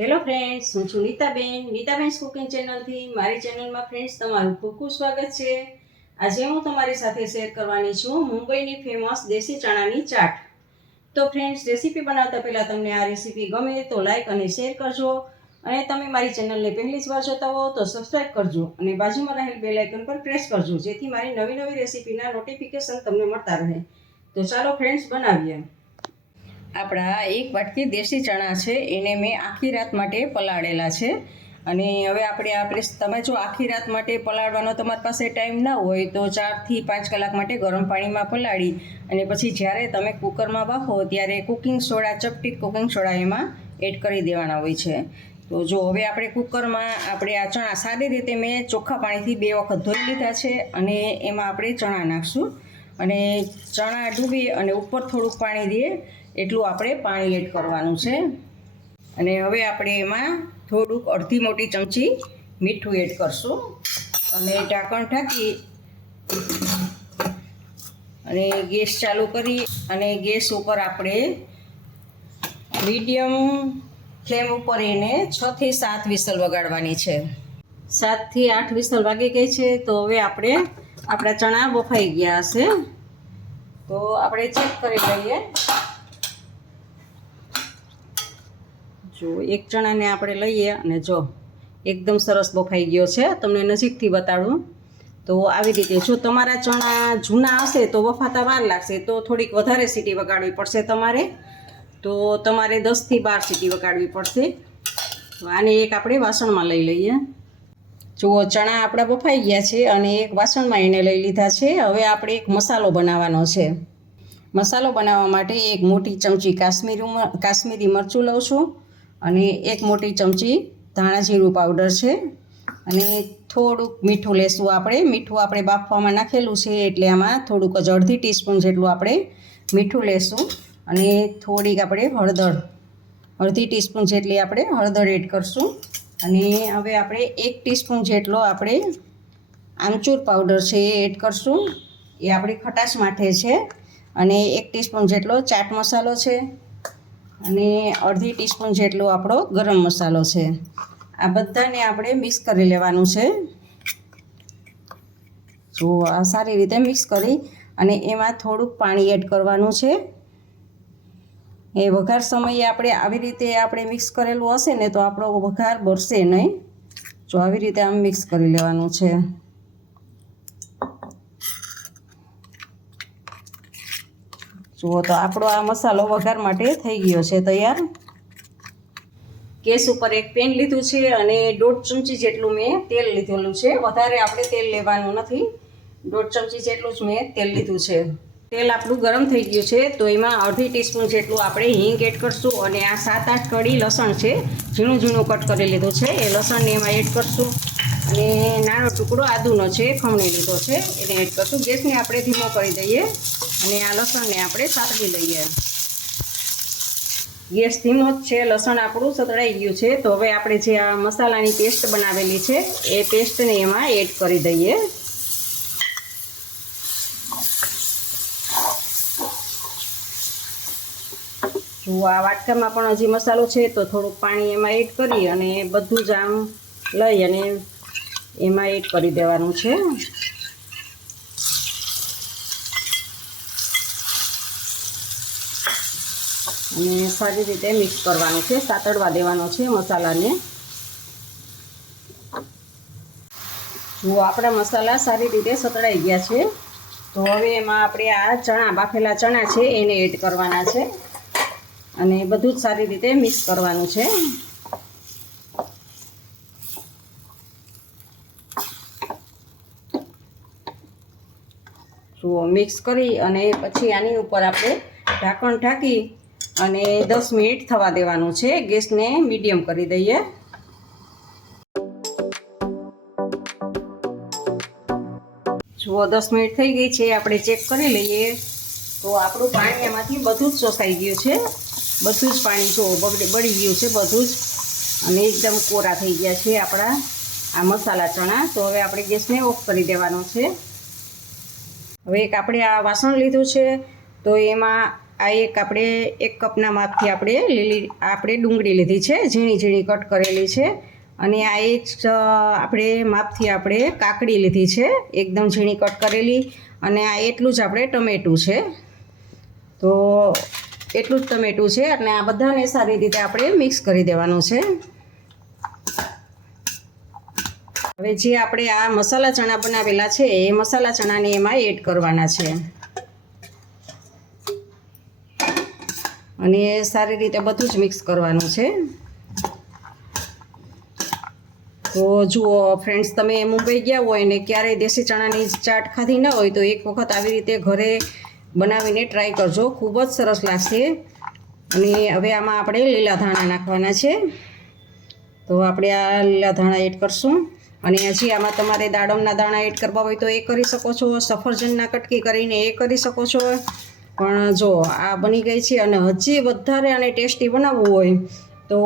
Hello friends, હું છું Nitaben cooking ચેનલથી. મારી ચેનલમાં ફ્રેન્ડ્સ તમારું ખૂબ ખૂબ સ્વાગત છે. આજે હું તમારી સાથે શેર કરવાની છું મુંબઈની ફેમસ દેશી ચણાની ચાટ. તો ફ્રેન્ડ્સ, રેસીપી બનાવતા પહેલાં તમને આ રેસીપી ગમે તો લાઈક અને શેર કરજો, અને તમે મારી ચેનલને પહેલી જ વાર જોતા હો તો સબસ્ક્રાઈબ કરજો અને બાજુમાં રહેલ બેલ આઇકન પર પ્રેસ કરજો, જેથી મારી નવી રેસીપીના નોટિફિકેશન તમને મળતા રહે. તો ચાલો ફ્રેન્ડ્સ, બનાવીએ. આપણા એક વાટકી દેશી ચણા છે, એને મેં આખી રાત માટે પલાળેલા છે. અને હવે આપણે તમે જો આખી રાત માટે પલાળવાનો તમારી પાસે ટાઈમ ના હોય તો 4 થી 5 કલાક માટે ગરમ પાણીમાં પલાળી અને પછી જ્યારે તમે કુકરમાં બાફો ત્યારે કુકિંગ સોડા, ચપટી કુકિંગ સોડા એમાં એડ કરી દેવાના હોય છે. તો જો હવે આપણે કુકરમાં આપણે આ ચણા સારી રીતે મેં ચોખ્ખા પાણીથી 2 વખત ધોઈ લીધા છે, અને એમાં આપણે ચણા નાખશું. અને ચણા ડૂબે અને ઉપર થોડુંક પાણી દે એટલું આપણે પાણી એડ કરવાનું છે. અને હવે આપણે એમાં થોડુંક અડધી મોટી ચમચી મીઠું એડ કરશું અને ઢાંકણ ઢાંકી અને ગેસ ચાલુ કરી અને ગેસ ઉપર આપણે મીડિયમ ફ્લેમ ઉપર એને 6 થી 7 વિસલ વગાડવાની છે. 7 થી 8 વિસલ વાગી ગઈ છે. તો હવે આપણા ચણા બફાઈ ગયા હશે, તો આપણે ચેક કરી લઈએ. જો એક ચણાને આપણે લઈએ અને જો એકદમ સરસ બફાઈ ગયો છે. તમને નજીકથી બતાડું તો આવી રીતે, જો તમારા ચણા જૂના હશે તો બફાતા વાર લાગશે, તો થોડીક વધારે સીટી વગાડવી પડશે તમારે. તો તમારે 10 થી 12 સીટી વગાડવી પડશે. તો આને એક આપણે વાસણમાં લઈ લઈએ. જુઓ, ચણા આપણા બફાઈ ગયા છે અને એક વાસણમાં એને લઈ લીધા છે. હવે આપણે એક મસાલો બનાવવાનો છે. મસાલો બનાવવા માટે એક મોટી ચમચી કાશ્મીરી મરચું લઉં છું, અને એક મોટી ચમચી ધાણા જીરું પાવડર છે, અને થોડુંક મીઠું લેશું આપણે. મીઠું આપણે બાફવામાં નાખેલું છે એટલે આમાં થોડુંક જ અડધી ટીસ્પૂન જેટલું આપણે મીઠું લેશું. અને થોડીક આપણે અડધી ટીસ્પૂન જેટલી આપણે હળદર એડ કરશું. અને હવે આપણે 1 ટીસ્પૂન જેટલો આપણે આમચૂર પાવડર છે એ એડ કરશું. એ આપણી ખટાશ માટે છે. અને 1 ટીસ્પૂન જેટલો ચાટ મસાલો છે, અને અડધી ટીસ્પૂન જેટલો આપણો ગરમ મસાલો છે. આ બધાને આપણે મિક્સ કરી લેવાનું છે. જો આ સારી રીતે મિક્સ કરી અને એમાં થોડુંક પાણી એડ કરવાનું છે. એ વઘાર સમયે આપણે આવી રીતે આપણે મિક્સ કરેલું હશે ને તો આપણો વઘાર બળશે નહીં. જો આવી રીતે આમ મિક્સ કરી લેવાનું છે. જુઓ, તો આપણો આ મસાલો વઘાર માટે થઈ ગયો છે તૈયાર. ગેસ ઉપર એક પેન લીધું છે અને 1.5 ચમચી જેટલું મેં તેલ લીધેલું છે. વધારે આપણે તેલ લેવાનું નથી, 1.5 ચમચી જેટલું જ મેં તેલ લીધું છે. તેલ આપણું ગરમ થઈ ગયું છે, તો એમાં અડધી ટીસ્પૂન જેટલું આપણે હિંગ એડ કરશું. અને આ 7-8 કળી લસણ છે, ઝીણું કટ કરી લીધું છે, એ લસણને એમાં એડ કરશું. અને નાનો ટુકડો આદુનો છે, ખમણી લીધો છે, એને એડ કરશું. ગેસને આપણે ધીમો કરી દઈએ અને આ લસણને આપણે સાતળી લઈએ. ગેસ ધીમો જ છે, લસણ આપણું સતળાઈ ગયું છે. તો હવે આપણે જે આ મસાલાની પેસ્ટ બનાવેલી છે એ પેસ્ટને એમાં એડ કરી દઈએ. જો આ વાટકામાં પણ હજી મસાલો છે, તો થોડુંક પાણી એમાં એડ કરી અને બધું જ આમ લઈ અને એમાં એડ કરી દેવાનું છે. અને સારી રીતે મિક્સ કરવાનું છે, સાતળવા દેવાનો છે મસાલાને. જો આપણા મસાલા સારી રીતે સતળાઈ ગયા છે. તો હવે એમાં આપણે આ બાફેલા ચણા છે એને એડ કરવાના છે, અને બધું જ સારી રીતે મિક્સ કરવાનું છે. જુઓ, મિક્સ કરી અને પછી આની ઉપર આપણે ઢાંકણ ઢાંકી અને 10 મિનિટ થવા દેવાનું છે. ગેસને મીડિયમ કરી દઈએ. જુઓ, 10 મિનિટ થઈ ગઈ છે. આપણે ચેક કરી લઈએ તો આપણું પાણી એમાંથી બધું જ શોષાઈ ગયું છે. બધું જ પાણી જો બળી ગયું છે બધું જ, અને એકદમ કોરા થઈ ગયા છે આપણા આ મસાલા ચણા. તો હવે આપણે ગેસને ઓફ કરી દેવાનો છે. હવે એક આપણે આ વાસણ લીધું છે, તો એમાં આ આપણે 1 કપના માપથી આપણે ડુંગળી લીધી છે, ઝીણી ઝીણી કટ કરેલી છે. અને આ આપણે માપથી આપણે કાકડી લીધી છે, એકદમ ઝીણી કટ કરેલી. અને આ એટલું જ આપણે ટમેટું છે, તો એટલું જ ટમેટું છે. અને આ બધાને સારી રીતે આપણે મિક્સ કરી દેવાનું છે. હવે જે આપણે આ મસાલા ચણા બનાવેલા છે એ મસાલા ચણાને એમાં એડ કરવાના છે અને સારી રીતે બધું જ મિક્સ કરવાનું છે. તો જુઓ ફ્રેન્ડ્સ, તમે મુંબઈ ગયા હોય ને ક્યારેય દેશી ચણાની ચાટ ખાધી ન હોય તો એક વખત આવી રીતે ઘરે બનાવીને ટ્રાય કરજો, ખૂબ જ સરસ લાગશે. અને હવે આમાં આપણે લીલા ધાણા નાખવાના છે, તો આપણે આ લીલા ધાણા એડ કરશું. અને હજી આમાં તમારે દાડમના દાણા એડ કરવા હોય તો એ કરી શકો છો, સફરજનના કટકી કરીને એ કરી શકો છો. પણ જો આ બની ગઈ છે. અને હજી વધારે આને ટેસ્ટી બનાવવું હોય તો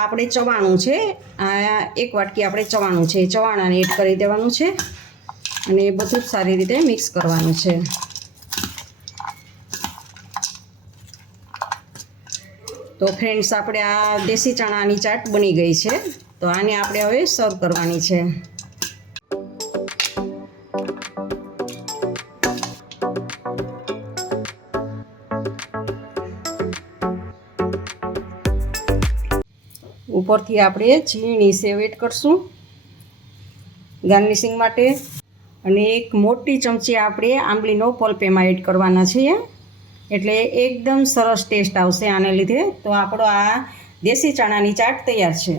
આપણે ચવાણું છે, આ 1 વાટકી આપણે ચવાણું છે, ચવાણાને એડ કરી દેવાનું છે અને એ બધું જ સારી રીતે મિક્સ કરવાનું છે. તો ફ્રેન્ડ્સ, આપણે આ દેશી ચણાની ચાટ બની ગઈ છે. તો આને આપણે હવે સર્વ કરવાની છે. ઉપરથી આપણે ઝીણી સેવ એડ કરશું ગાર્નિશિંગ માટે. અને 1 મોટી ચમચી આપણે આંબલીનો પલ્પ એમાં એડ કરવાના છીએ, એટલે એકદમ સરસ ટેસ્ટ આવશે આને લીધે. તો આપણો આ દેશી ચણાની ચાટ તૈયાર છે.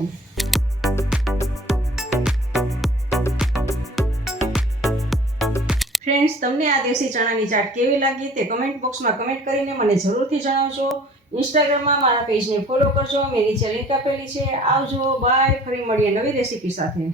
ફ્રેન્ડ્સ, તમને આ દેશી ચણાની ચાટ કેવી લાગી તે કમેન્ટ બોક્સમાં કમેન્ટ કરીને મને જરૂરથી જણાવજો. ઇન્સ્ટાગ્રામમાં મારા પેજને ફોલો કરજો, મેં નીચે લિંક આપેલી છે. આવજો, બાય. ફરી મળીએ નવી રેસીપી સાથે.